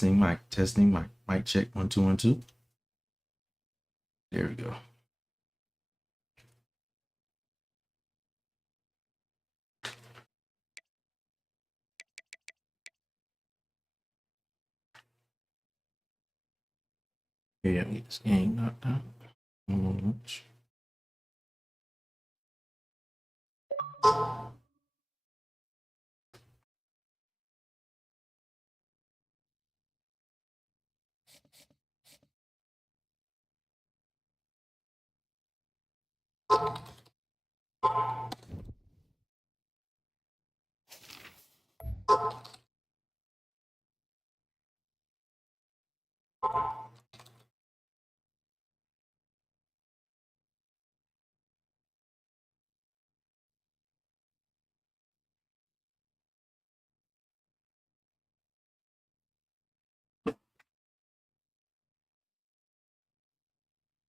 testing, mic check, 1 2 1 2. There we go. Yeah, get this game knocked out.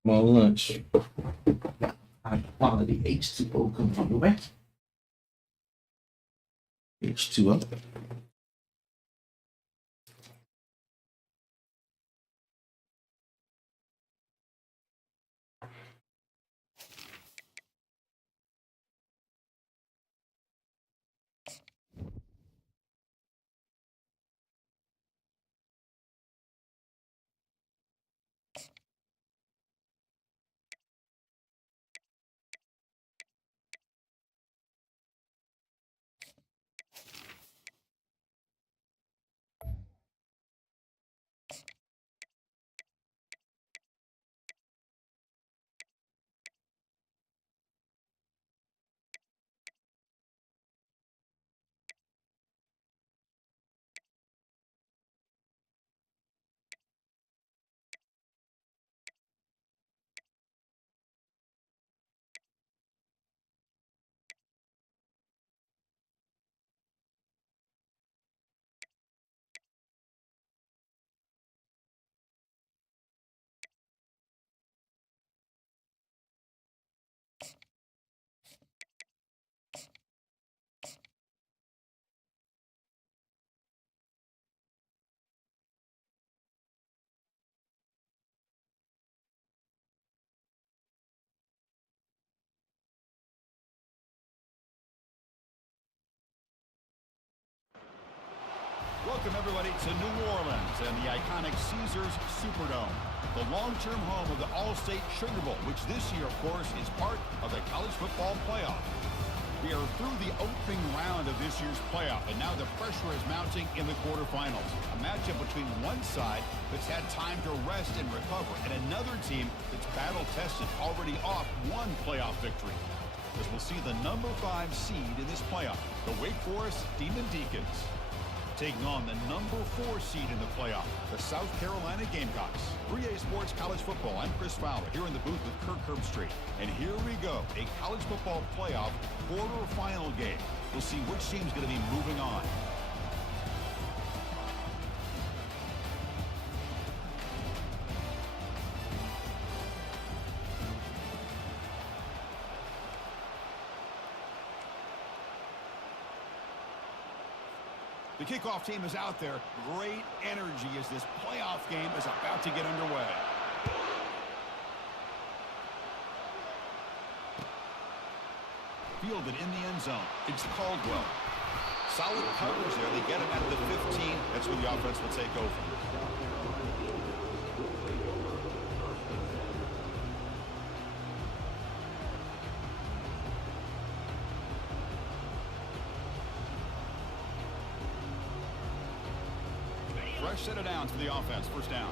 More lunch. High quality H2O coming on the way. H2O. Welcome, everybody, to New Orleans and the iconic Caesars Superdome, the long-term home of the All-State Sugar Bowl, which this year, of course, is part of the college football playoff. We are through the opening round of this year's playoff, and now the pressure is mounting in the quarterfinals. A matchup between one side that's had time to rest and recover, and another team that's battle-tested, already off one playoff victory. As we'll see the number 5 seed in this playoff, the Wake Forest Demon Deacons, taking on the number 4 seed in the playoff, the South Carolina Gamecocks. 3A Sports College Football, I'm Chris Fowler, here in the booth with Kirk Herbstreit. And here we go, a college football playoff quarterfinal game. We'll see which team's going to be moving on. The kickoff team is out there. Great energy as this playoff game is about to get underway. Fielded in the end zone. It's Caldwell. Solid coverage there. They get him at the 15. That's where the offense will take over. Fresh set of downs for the offense. First down.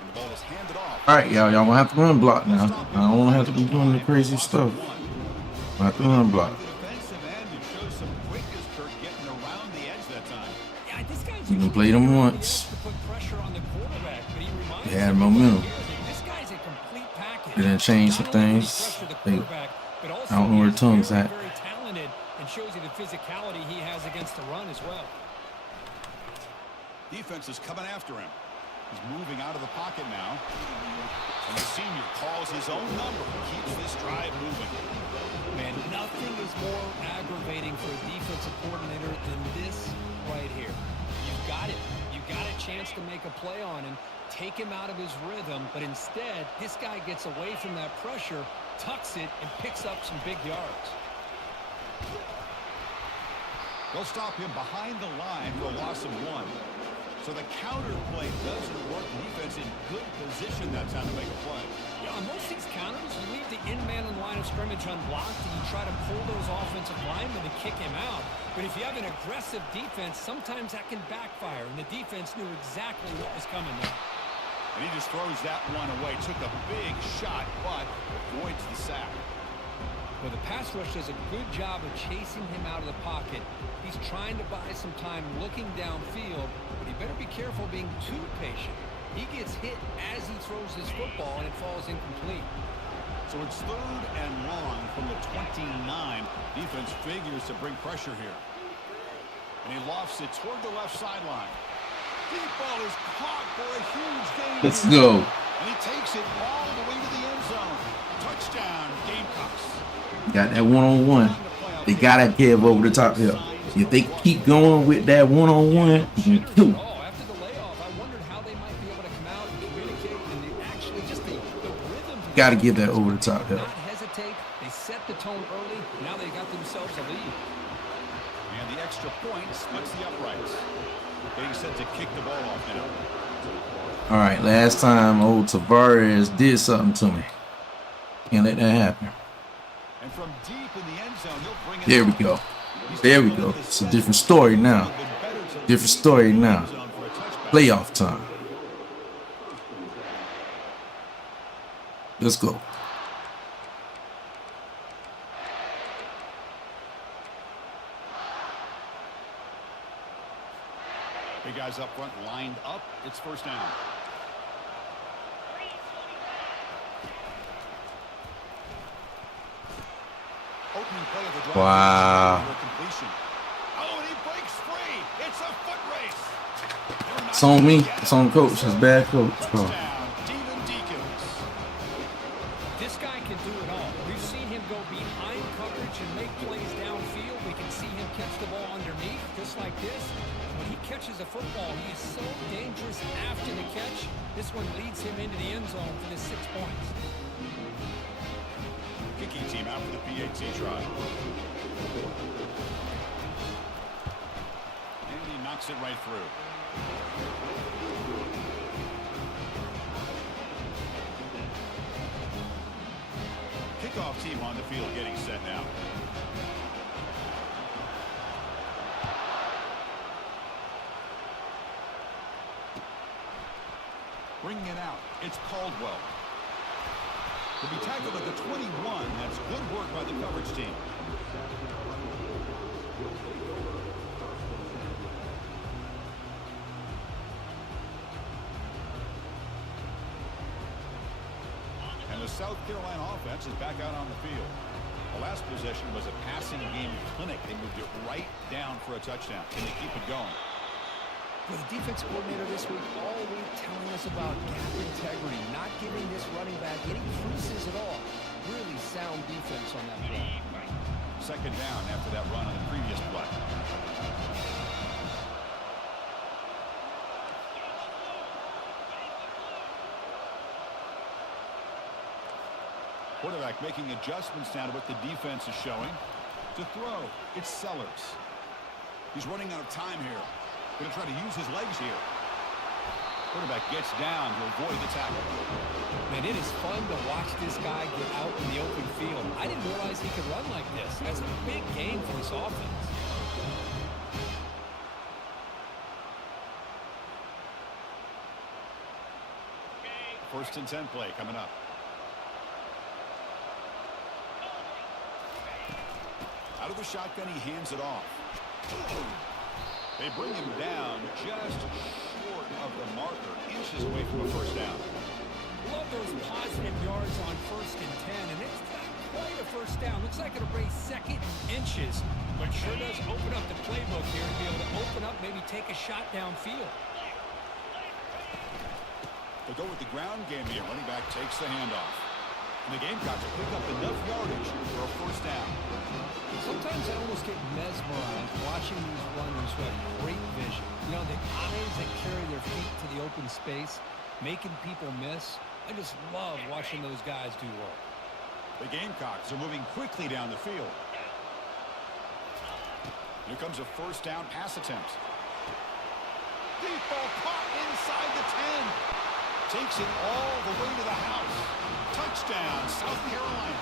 And the ball is handed off. All right, y'all gonna have to run block now. I don't want to have to be doing the crazy stuff. I have to run block. You can play them once. They had momentum. They didn't change some things. I don't know where Tung's at. And shows you the physicality he has against the run as well. Defense is coming after him. He's moving out of the pocket now. And the senior calls his own number and keeps this drive moving. Man, nothing is more aggravating for a defensive coordinator than this right here. You've got it. You've got a chance to make a play on him, take him out of his rhythm, but instead, this guy gets away from that pressure, tucks it, and picks up some big yards. They'll stop him behind the line for a loss of 1. So the counter play doesn't work. Defense in good position that time to make a play. Yeah, on most of these counters, you leave the in-man in the line of scrimmage unblocked, and you try to pull those offensive linemen to kick him out. But if you have an aggressive defense, sometimes that can backfire, and the defense knew exactly what was coming there. And he just throws that one away. Took a big shot, but avoids the sack. Well, the pass rush does a good job of chasing him out of the pocket. He's trying to buy some time looking downfield, but he better be careful being too patient. He gets hit as he throws his football, and it falls incomplete. So it's 3rd and long from the 29. Defense figures to bring pressure here. And he lofts it toward the left sideline. Deep ball is caught for a huge gain. Let's go. And he takes it all the way to the end zone. Touchdown, Gamecocks. Got that one-on-one. They got to give over the top here. If they keep going with that one-on-one, After the layoff, I wondered how they might be able to come out and communicate, and they actually just the rhythm. got to give that over the top here. Not hesitate. They set the tone early. Now they got themselves a lead. And the extra point splits the uprights. Getting set to kick the ball off now. All right, last time old Tavares did something to me. Can't let that happen. And from deep in the end zone, he'll bring it There we out. go. There we go. It's a different story now. Different story now. Playoff time. Let's go. Big guys up front lined up. It's first down. Opening play of the drive. Wow. Completion. Oh, and he breaks free. It's a foot race. It's on me. It's on coach. It's bad coach. Bro. Touchdown, Devin Deacons. This guy can do it all. We've seen him go behind coverage and make plays downfield. We can see him catch the ball underneath, just like this. When he catches a football, he is so dangerous after the catch. This one leads him into the end zone for the 6 points. Kicking team out for the PAT try. And he knocks it right through. Kickoff team on the field getting set now. Bringing it out. It's Caldwell. To be tackled at the 21. That's good work by the coverage team. And the South Carolina offense is back out on the field. The last possession was a passing game clinic. They moved it right down for a touchdown. Can they keep it going? Well, the defense coordinator this week all week telling us about gap integrity, not giving this running back any creases at all. Really sound defense on that play. Second down after that run on the previous play. Quarterback making adjustments now to what the defense is showing. To throw, it's Sellers. He's running out of time here. Going to try to use his legs here. Quarterback gets down to avoid the tackle. Man, it is fun to watch this guy get out in the open field. I didn't realize he could run like this. That's a big gain for this offense. First and 10 play coming up. Out of the shotgun, he hands it off. They bring him down just short of the marker, inches away from a first down. Love those positive yards on 1st and 10, and it's not quite a first down. Looks like it'll raise second inches, but sure does open up the playbook here and be able to open up, maybe take a shot downfield. They'll go with the ground game here. Running back takes the handoff. And the Gamecocks will pick up enough yardage for a first down. Sometimes I almost get mesmerized watching these runners who have great vision. You know, the eyes that carry their feet to the open space, making people miss. I just love watching those guys do work. The Gamecocks are moving quickly down the field. Here comes a first down pass attempt. Deep ball caught inside the 10. Takes it all the way to the house. Touchdown, South Carolina.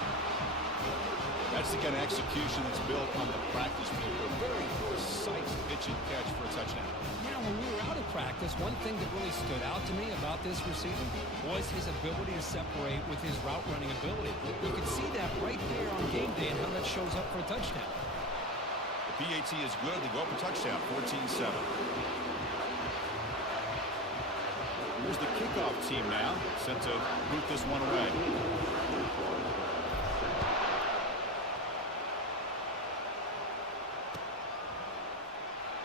That's the kind of execution that's built on the practice field. A very precise pitch and catch for a touchdown. Yeah, when we were out of practice, one thing that really stood out to me about this receiver was his ability to separate with his route running ability. You can see that right there on game day and how that shows up for a touchdown. The PAT is good. They go up a touchdown, 14-7. Here's the kickoff team now, set to boot this one away.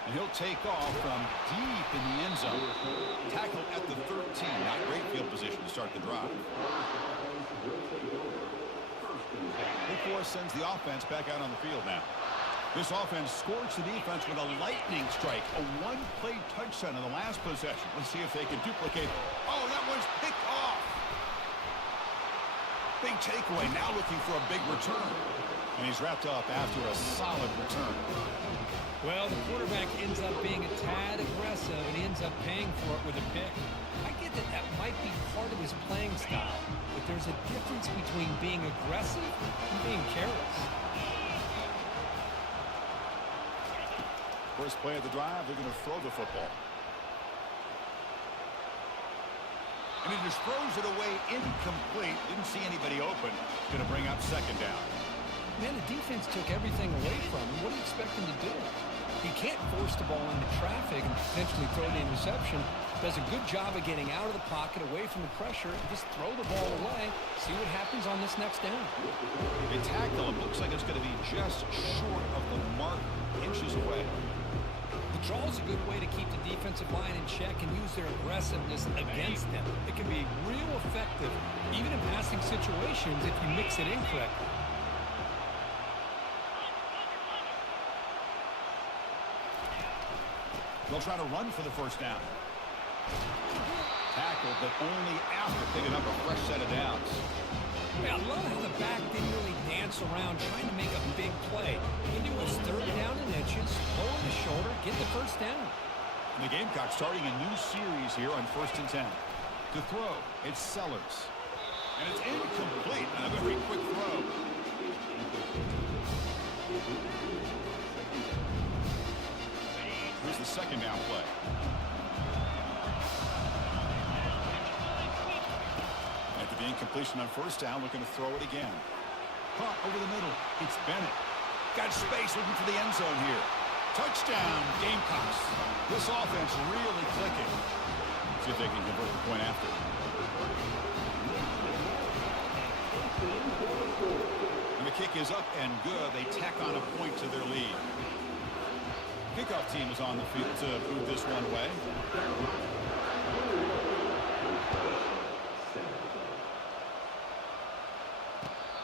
And he'll take off from deep in the end zone. Tackle at the 13. Not great field position to start the drive. Wake Forest sends the offense back out on the field now. This offense scorched the defense with a lightning strike. A one-play touchdown in the last possession. Let's see if they can duplicate. Oh, that one's picked off. Big takeaway. Now looking for a big return. And he's wrapped up after a solid return. Well, the quarterback ends up being a tad aggressive, and he ends up paying for it with a pick. I get that that might be part of his playing style, but there's a difference between being aggressive and being careless. First play of the drive, they're going to throw the football. And he just throws it away incomplete. Didn't see anybody open. Going to bring up second down. Man, the defense took everything away from him. What do you expect him to do? He can't force the ball into traffic and potentially throw the interception. Does a good job of getting out of the pocket, away from the pressure, and just throw the ball away. See what happens on this next down. They tackle him. Looks like it's going to be just short of the mark, inches away. The draw is a good way to keep the defensive line in check and use their aggressiveness against them. It can be real effective, even in passing situations, if you mix it in correctly. They'll try to run for the first down. Tackled, but only after picking up a fresh set of downs. Yeah, I love how the back didn't really dance around trying to make a big play. He knew it was third down in inches, lower the shoulder, get the first down. And the Gamecocks starting a new series here on 1st and 10. To throw, it's Sellers. And it's incomplete on a very quick throw. Here's the second down play. After the incompletion on first down, looking to throw it again. Caught over the middle. It's Bennett. Got space looking for the end zone here. Touchdown, Gamecocks. This offense really clicking. See if they can convert the point after. And the kick is up and good. They tack on a point to their lead. Kickoff team is on the field to boot this one away.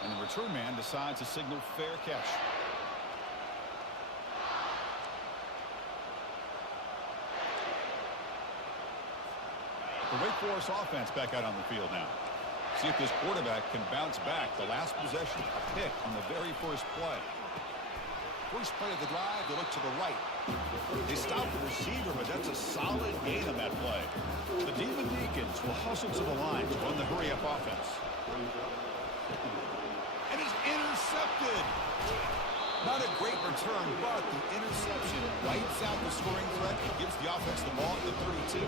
And the return man decides to signal fair catch. The Wake Forest offense back out on the field now. See if this quarterback can bounce back. The last possession, a pick on the very first play. First play of the drive, they look to the right. They stop the receiver, but that's a solid gain on that play. The Demon Deacons will hustle to the line to run the hurry-up offense. And it's intercepted. Not a great return, but the interception wipes out the scoring threat and gives the offense the ball at the 32.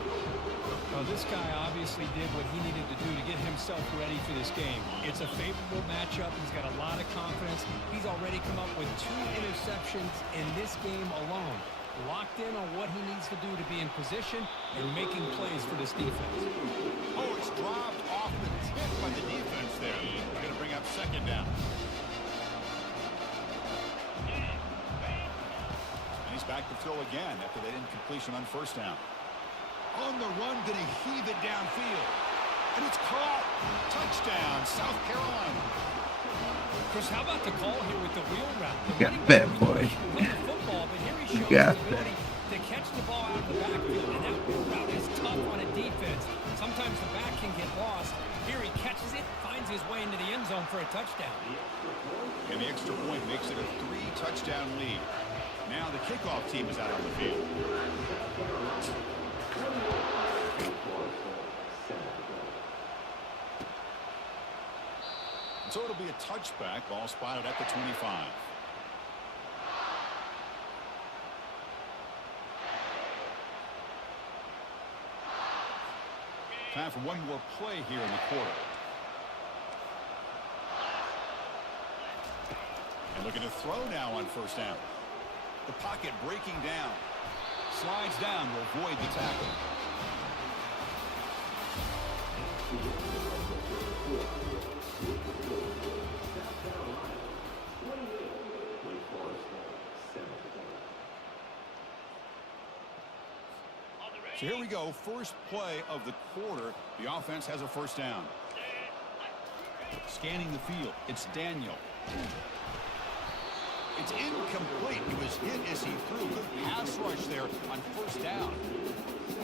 Well, this guy obviously did what he needed to do to get himself ready for this game. It's a favorable matchup. He's got a lot of confidence. He's already come up with 2 interceptions in this game alone. Locked in on what he needs to do to be in position and making plays for this defense. Oh, it's dropped off the tip by the defense there. They're going to bring up second down. And he's back to throw again after that incompletion on first down. On the run, going to heave it downfield. And it's caught. Touchdown, South Carolina. Chris, how about the call here with the wheel route? The You got running that, back boy. was the football, but here he You shows got his ability to catch the ball out of the backfield, and that wheel route is tough on a defense. Sometimes the back can get lost. Here he catches it, finds his way into the end zone for a touchdown. And the extra point makes it a 3-touchdown lead. Now the kickoff team is out on the field. So it'll be a touchback. Ball spotted at the 25. Time for one more play here in the quarter. And looking to throw now on first down. The pocket breaking down. Slides down to avoid the tackle. So here we go. First play of the quarter. The offense has a first down. Scanning the field. It's Daniel. It's incomplete. He was hit as he threw. Good pass rush there on first down.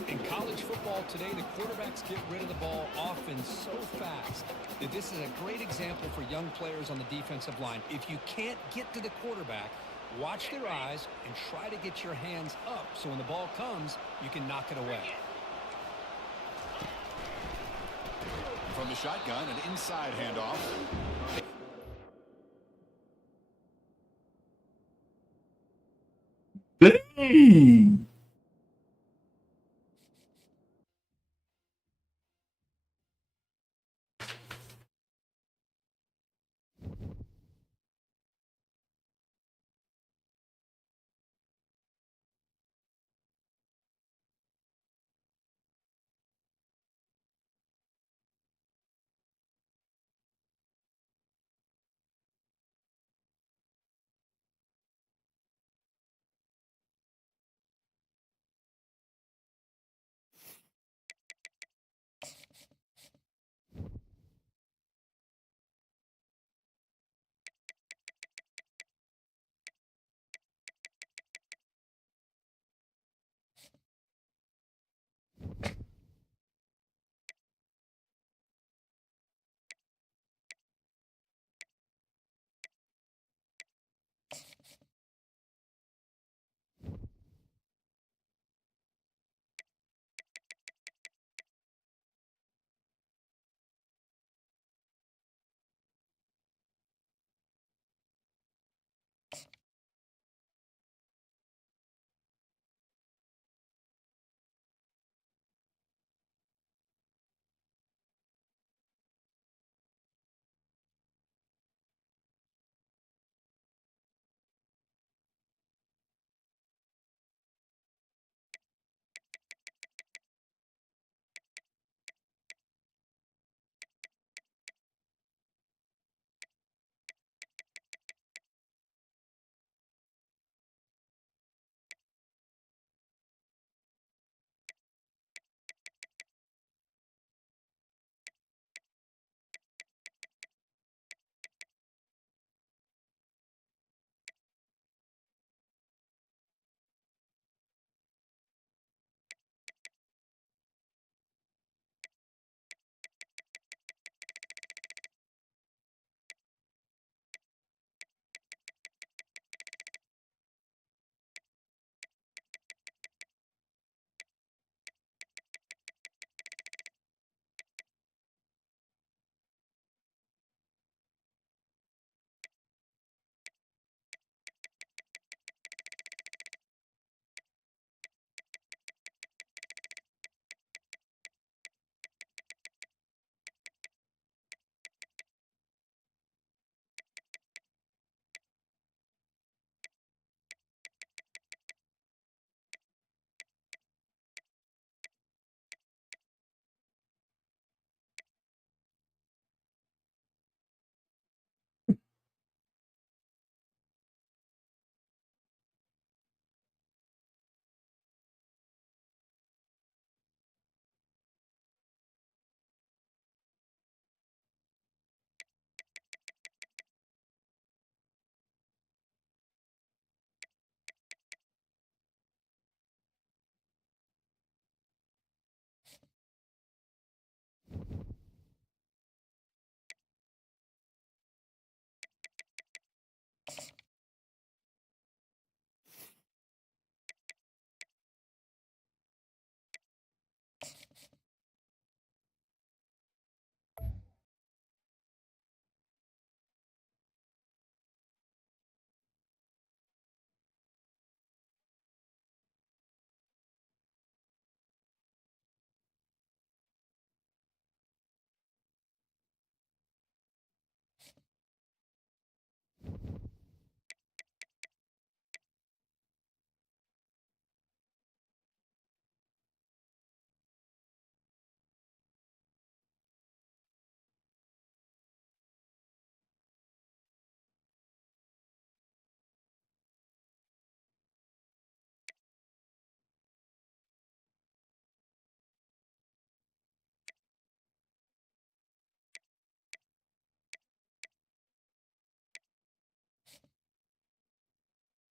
In college football today, the quarterbacks get rid of the ball often so fast that this is a great example for young players on the defensive line. If you can't get to the quarterback, watch their eyes and try to get your hands up so when the ball comes, you can knock it away. From the shotgun, an inside handoff. Dang.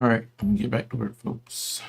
All right, I'm gonna get back to work, folks.